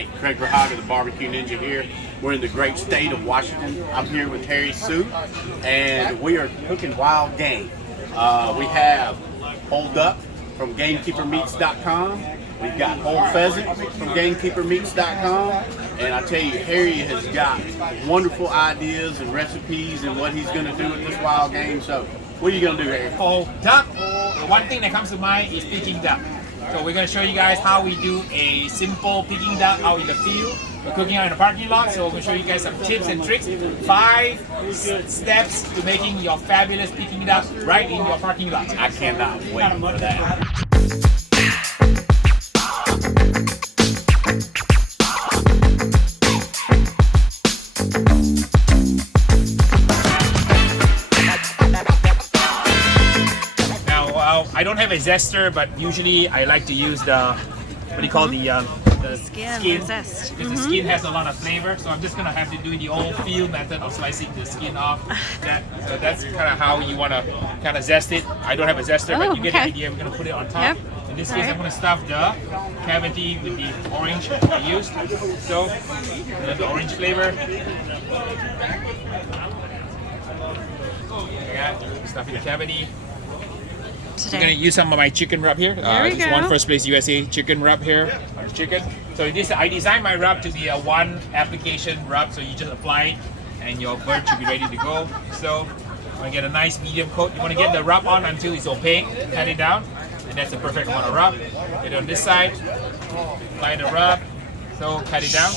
Hi, Craig Verhagen, the Barbecue Ninja here. We're in the great state of Washington. I'm here with Harry Soo, and we are cooking wild game. We have whole duck from GamekeeperMeats.com. We've got whole pheasant from GamekeeperMeats.com. And I tell you, Harry has got wonderful ideas and recipes and what he's going to do with this wild game. So, what are you going to do, Harry? For duck, one thing that comes to mind is picking duck. So we're going to show you guys how we do a simple picking duck out in the field. We're cooking out in the parking lot, so we're going to show you guys some tips and tricks. 5 steps to making your fabulous picking duck right in your parking lot. I cannot wait for that. I don't have a zester, but usually I like to use the, what do you call the skin. Zest. Because the skin has a lot of flavor, so I'm just gonna have to do the old field method of slicing the skin off. So that's kind of how you want to kind of zest it. I don't have a zester, but you get the idea. We're gonna put it on top. Yep. In this case, I'm gonna stuff the cavity with the orange I used. So the orange flavor. Stuff in the cavity. I'm gonna use some of my chicken rub here. This is One First Place USA chicken rub here on the chicken. So this, I designed my rub to be a one application rub, so you just apply it and your bird should be ready to go. So you want to get a nice medium coat. You want to get the rub on until it's opaque, pat it down, and that's the perfect amount of rub. Get it on this side, apply the rub, so pat it down.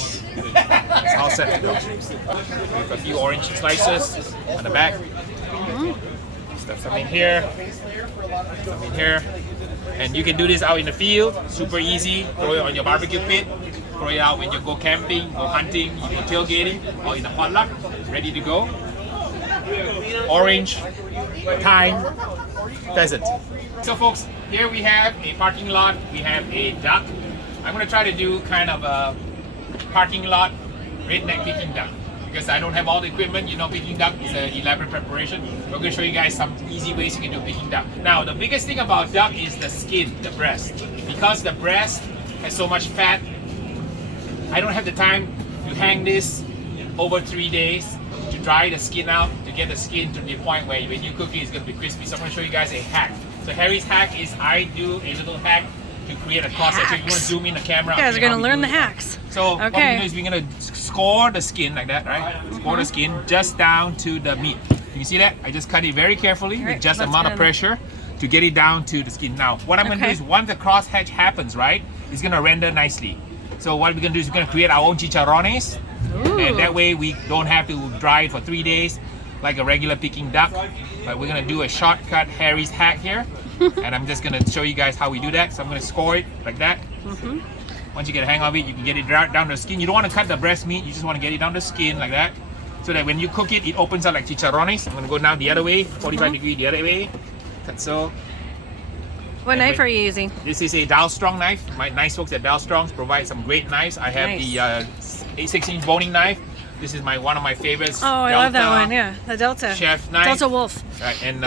It's all set to go. With a few orange slices on the back. Stuff some in here. Some in here, and you can do this out in the field, super easy. Throw it on your barbecue pit, throw it out when you go camping, go hunting, you go tailgating, or in a potluck, ready to go. Orange, thyme, pheasant. So folks, here we have a parking lot, we have a duck. I'm going to try to do kind of a parking lot redneck picking duck. Because I don't have all the equipment, you know, picking duck is an elaborate preparation. We're going to show you guys some easy ways you can do picking duck. Now, the biggest thing about duck is the skin, the breast. Because the breast has so much fat, I don't have the time to hang this over 3 days to dry the skin out, to get the skin to the point where when you cook it, it's going to be crispy. So I'm going to show you guys a hack. So Harry's hack is I do a little hack to create a cross section. You want to zoom in the camera. You guys are going to learn the hacks. So what we do is we're going to score the skin like that, right? Score the skin just down to the meat. You see that? I just cut it very carefully with just amount of pressure to get it down to the skin. Now, what I'm going to do is once the cross hatch happens, right, it's going to render nicely. So what we're going to do is we're going to create our own chicharrones. And that way we don't have to dry it for 3 days like a regular picking duck. But we're going to do a shortcut Harry's hack here. And I'm just going to show you guys how we do that. So I'm going to score it like that. Once you get a hang of it, you can get it down to the skin. You don't want to cut the breast meat, you just want to get it down the skin like that. So that when you cook it, it opens up like chicharrones. I'm going to go now the other way, 45 degree the other way. Cut so. What knife are you using? This is a Dow Strong knife. My nice folks at Dow Strong's provide some great knives. I have the 6-inch boning knife. This is one of my favorites. Oh, I love that one, yeah. The Delta. Chef knife. Delta Wolf. Right, and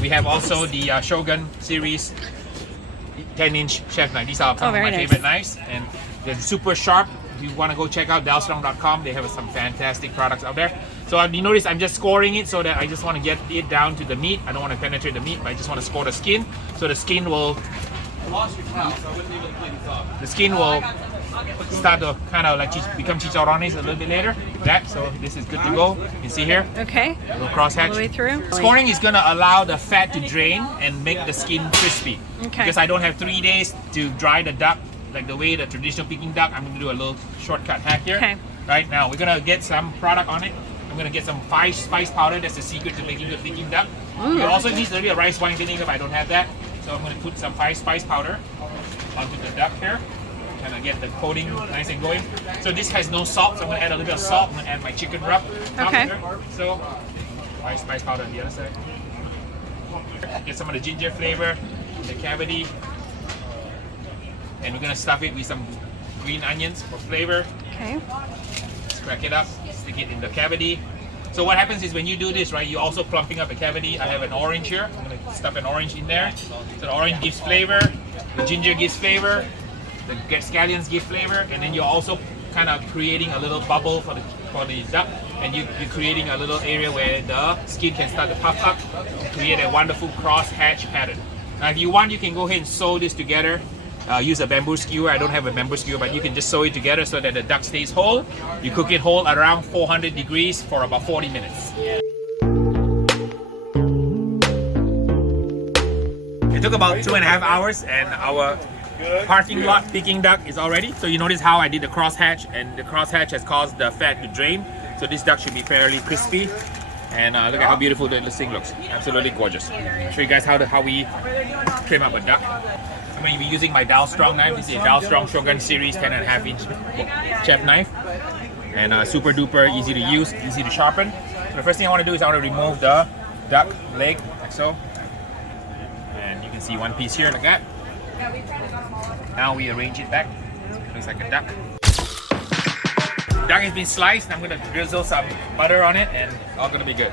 we have also the Shogun series 10-inch chef knife. These are some of my favorite knives, and they're super sharp. If you want to go check out dowstrong.com, they have some fantastic products out there. So you notice I'm just scoring it so that I just want to get it down to the meat. I don't want to penetrate the meat, but I just want to score the skin. So the skin will start to kind of like become chicharrones a little bit later. So this is good to go. You can see here. Okay. A little crosshatch. All the way through. Scoring is going to allow the fat to drain and make the skin crispy. Okay. Because I don't have 3 days to dry the duck like the way the traditional picking duck. I'm going to do a little shortcut hack here. Okay. Right now, we're going to get some product on it. I'm going to get some spice powder. That's the secret to making the picking duck. You also need a little bit of rice wine vinegar, I don't have that. So I'm going to put some spice powder onto the duck here. Kind of get the coating nice and going. So this has no salt, so I'm going to add a little bit of salt. I'm going to add my chicken rub. Okay. So spice powder on the other side. Get some of the ginger flavor in the cavity. And we're going to stuff it with some green onions for flavor. Okay. Just crack it up, stick it in the cavity. So what happens is when you do this, right, you're also plumping up the cavity. I have an orange here. I'm going to stuff an orange in there. So the orange gives flavor, the ginger gives flavor, The scallions give flavor, and then you're also kind of creating a little bubble for the duck, and you're creating a little area where the skin can start to puff up and create a wonderful cross hatch pattern. Now, if you want, you can go ahead and sew this together. Use a bamboo skewer. I don't have a bamboo skewer, but you can just sew it together so that the duck stays whole. You cook it whole at around 400 degrees for about 40 minutes. It took about 2.5 hours, and our parking lot Peking duck is all ready. So you notice how I did the cross hatch, and the cross hatch has caused the fat to drain. So this duck should be fairly crispy. And look at how beautiful this thing looks. Absolutely gorgeous. I'll show you guys how we trim up a duck. I'm going to be using my Dow Strong knife. This is a Dow Strong Shogun Series 10.5 inch chef knife. And super duper easy to use, easy to sharpen. So the first thing I want to do is I want to remove the duck leg, like so. And you can see one piece here like that. Now we arrange it back. Looks like a duck. Duck has been sliced. I'm going to drizzle some butter on it, and all going to be good.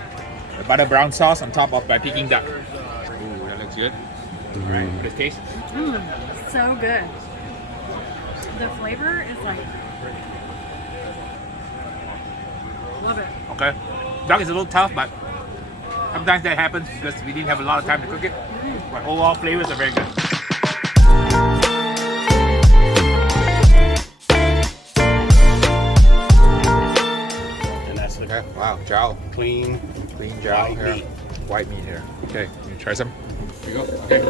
The butter brown sauce on top of my Peking duck. Ooh, that looks good. All right, good taste. So good. The flavor is like, love it. Okay. Duck is a little tough, but sometimes that happens because we didn't have a lot of time to cook it. But overall flavors are very good. Okay. Wow, jowl. Clean jowl white here. meat. White meat here. Okay, you try some? Here you go. Okay.